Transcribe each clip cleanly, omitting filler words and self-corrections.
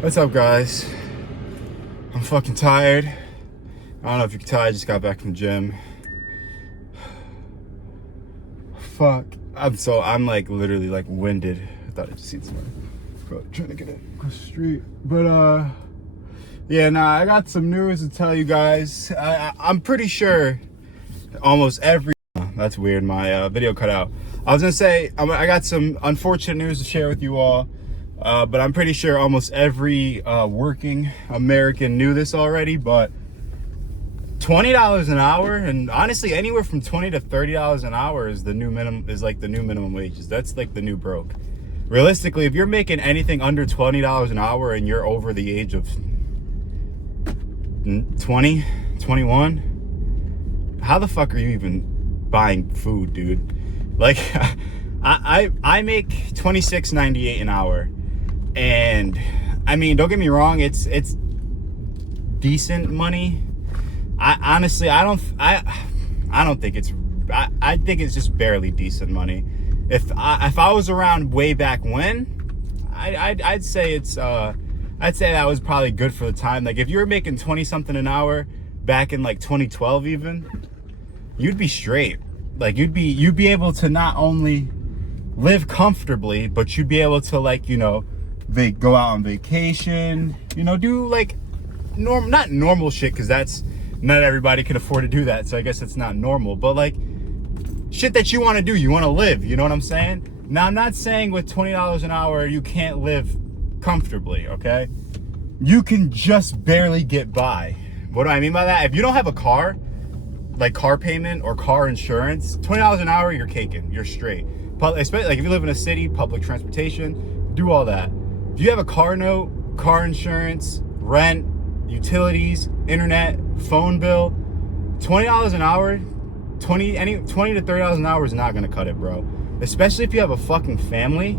What's up, guys? I'm fucking tired. I don't know if you can tell, I just got back from the gym. Fuck. I'm like literally like winded. I thought I'd just see somebody trying to get it across the street. But yeah, nah, I got some news to tell you guys. I'm pretty sure almost every that's weird, my video cut out. I was gonna say I got some unfortunate news to share with you all. But I'm pretty sure almost every working American knew this already, but $20 an hour, and honestly anywhere from $20 to $30 an hour is the new minimum, is like the new minimum wages. That's like the new broke. Realistically, if you're making anything under $20 an hour and you're over the age of 20, 21, how the fuck are you even buying food, dude? Like I make $26.98 an hour. And I mean, don't get me wrong, it's decent money. I honestly don't think it's, I think it's just barely decent money. If I was around way back when, I'd say it's I'd say that was probably good for the time. Like if you were making 20 something an hour back in like 2012 even, you'd be straight. Like you'd be able to not only live comfortably, but you'd be able to, like, you know, they go out on vacation, you know, do like not normal shit, because that's not everybody can afford to do that, so I guess it's not normal, but like shit that you want to do, you want to live, you know what I'm saying? Now I'm not saying with $20 an hour you can't live comfortably, okay? You can just barely get by. What do I mean by that? If you don't have a car, like car payment or car insurance, $20 an hour, you're caking, you're straight. Especially like if you live in a city, public transportation, do all that. If you have a car note, car insurance, rent, utilities, internet, phone bill, $20 an hour, 20 to $30 an hour is not gonna cut it, bro. Especially if you have a fucking family.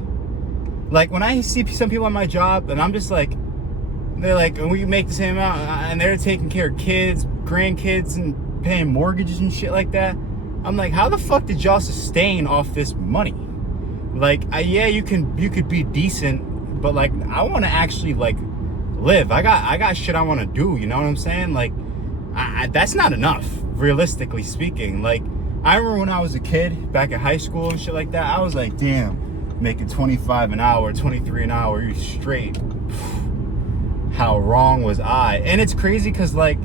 Like when I see some people on my job and I'm just like, they're like, and we make the same amount, and they're taking care of kids, grandkids, and paying mortgages and shit like that. I'm like, how the fuck did y'all sustain off this money? Like, yeah, you could be decent, but like, I want to actually like live. I got shit I want to do. You know what I'm saying? Like, that's not enough, realistically speaking. Like, I remember when I was a kid, back in high school and shit like that, I was like, damn, making 25 an hour, 23 an hour, you're straight. How wrong was I? And it's crazy because like,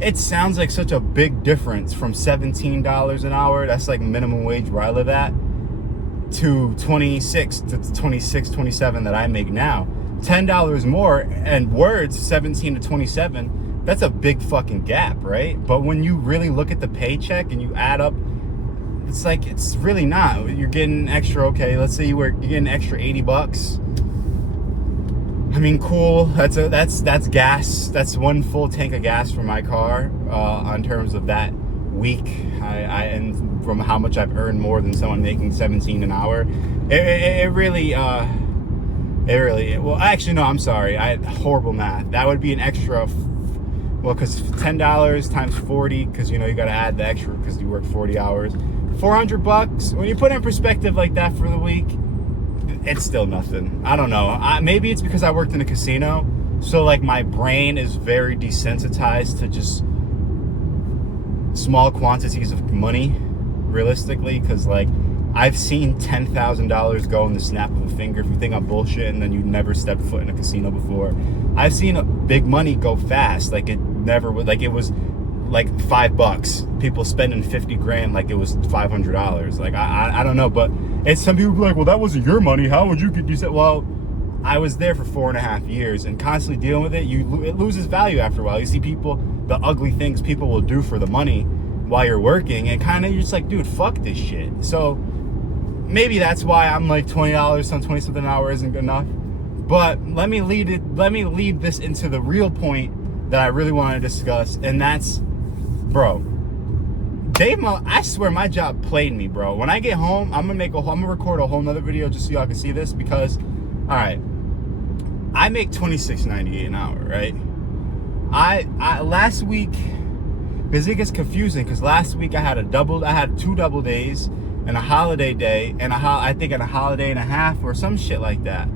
it sounds like such a big difference from $17 an hour, that's like minimum wage where I live at, to 26 to 26, 27 that I make now. $10 more, and words 17 to 27, that's a big fucking gap, right? But when you really look at the paycheck and you add up, it's like, it's really not. You're getting extra, okay, let's say you're getting extra 80 bucks. I mean, cool. That's gas. That's one full tank of gas for my car. On terms of that week, and from how much I've earned more than someone making 17 an hour, it really. Well, actually, no. I'm sorry. I had horrible math. That would be an extra. Well, because $10 times 40, because you know you got to add the extra because you work 40 hours. $400. When you put it in perspective like that for the week, it's still nothing. I don't know. Maybe it's because I worked in a casino, so like my brain is very desensitized to just small quantities of money, realistically, because like I've seen $10,000 go in the snap of a finger. If you think I'm bullshit and then you never stepped foot in a casino before, I've seen big money go fast. Like it never would. Like it was like $5. People spending 50 grand like it was $500. Like I don't know, but it's, some people be like, well, that wasn't your money, how would you get decent? Well, I was there for 4.5 years, and constantly dealing with it, it loses value after a while. You see people, the ugly things people will do for the money while you're working, and kind of you're just like, dude, fuck this shit. So maybe that's why I'm like $20, some 20 something an hour isn't good enough. But let me lead this into the real point that I really want to discuss, and that's, bro, I swear my job played me, bro. When I get home, I'm gonna record a whole nother video just so y'all can see this, because, all right, I make $26.98 an hour, right? I last week, because it gets confusing, because last week I had 2 double days and a holiday day and I think a holiday and a half or some shit like that.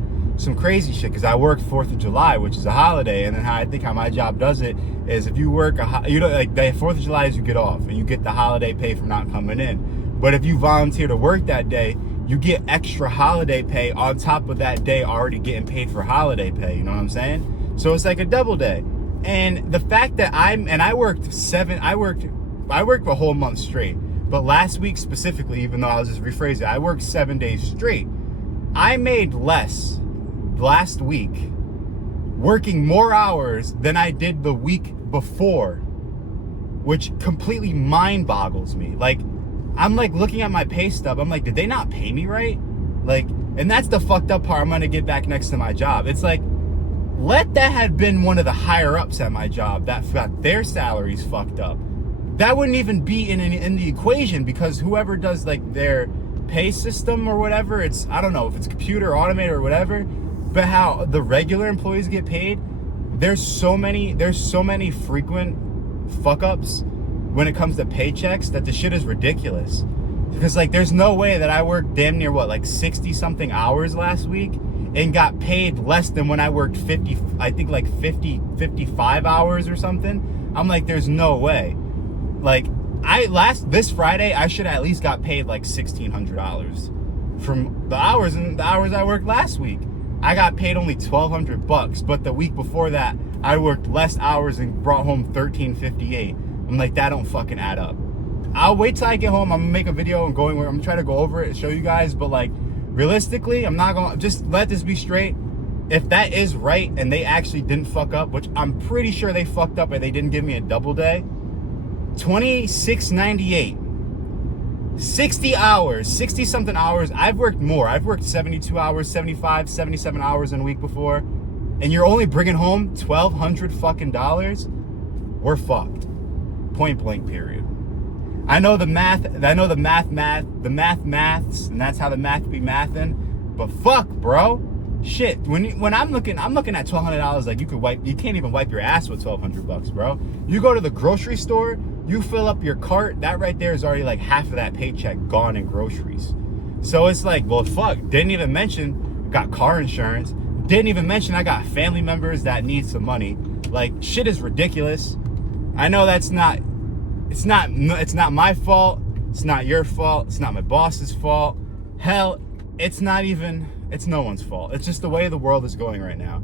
some crazy shit because I work 4th of July, which is a holiday, and then how my job does it is if you work like the 4th of July is you get off and you get the holiday pay for not coming in. But if you volunteer to work that day, you get extra holiday pay on top of that day already getting paid for holiday pay. You know what I'm saying? So it's like a double day. And the fact that I worked a whole month straight. But last week specifically, even though I'll just rephrase it, I worked 7 days straight. I made less last week working more hours than I did the week before, which completely mind boggles me. Like, I'm like looking at my pay stub. I'm like, did they not pay me right? Like, and that's the fucked up part I'm going to get back next to my job. It's like, let that have been one of the higher ups at my job that got their salaries fucked up. That wouldn't even be in the equation, because whoever does like their pay system or whatever, it's, I don't know if it's computer automated or whatever, but how the regular employees get paid, there's so many frequent fuck ups when it comes to paychecks that the shit is ridiculous. Because like there's no way that I worked damn near like 60 something hours last week and got paid less than when I worked 55 hours or something. I'm like, there's no way. Like this Friday I should at least got paid like $1,600 from the hours I worked last week. I got paid only $1,200, but the week before that I worked less hours and brought home $1,358. I'm like, that don't fucking add up. I'll wait till I get home. I'm gonna make a video and I'm gonna try to go over it and show you guys, but like realistically, I'm not gonna, just let this be straight. If that is right and they actually didn't fuck up, which I'm pretty sure they fucked up and they didn't give me a double day, $26.98, 60 hours, 60 something hours. I've worked more. I've worked 72 hours, 75, 77 hours in a week before, and you're only bringing home $1,200 fucking dollars. We're fucked. Point blank, period. I know the maths, and that's how the math be mathin', but fuck, bro. Shit, when I'm looking at $1,200, like you can't even wipe your ass with $1,200, bro. You go to the grocery store, you fill up your cart, that right there is already like half of that paycheck gone in groceries. So it's like, well, fuck, didn't even mention got car insurance, didn't even mention I got family members that need some money. Like, shit is ridiculous. I know it's not my fault, it's not your fault, it's not my boss's fault. Hell, it's no one's fault. It's just the way the world is going right now.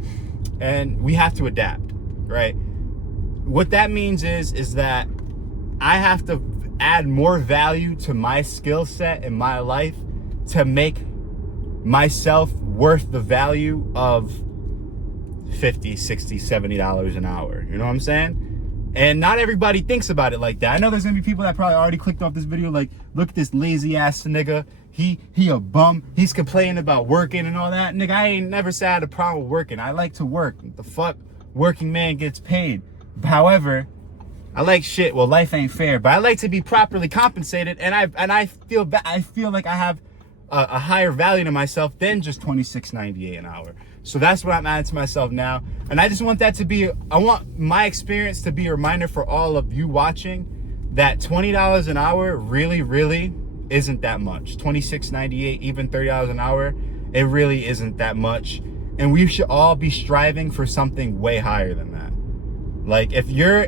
And we have to adapt, right? What that means is that I have to add more value to my skill set in my life to make myself worth the value of $50, $60, $70 an hour. You know what I'm saying? And not everybody thinks about it like that. I know there's gonna be people that probably already clicked off this video like, look at this lazy ass nigga. He a bum. He's complaining about working and all that. Nigga, I ain't never said I had a problem with working. I like to work. What the fuck? Working man gets paid. However, I like shit. Well, life ain't fair, but I like to be properly compensated, and I feel like I have a higher value to myself than just $26.98 an hour. So that's what I'm adding to myself now. And I just want that to be, I want my experience to be a reminder for all of you watching that $20 an hour really, really isn't that much. $26.98, even $30 an hour, it really isn't that much. And we should all be striving for something way higher than that. Like, if you're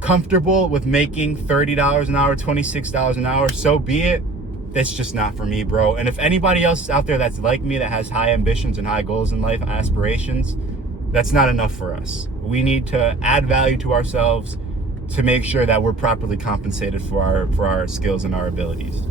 comfortable with making $30 an hour, $26 an hour, so be it. That's just not for me, bro. And if anybody else out there that's like me, that has high ambitions and high goals in life, aspirations, that's not enough for us. We need to add value to ourselves to make sure that we're properly compensated for our skills and our abilities.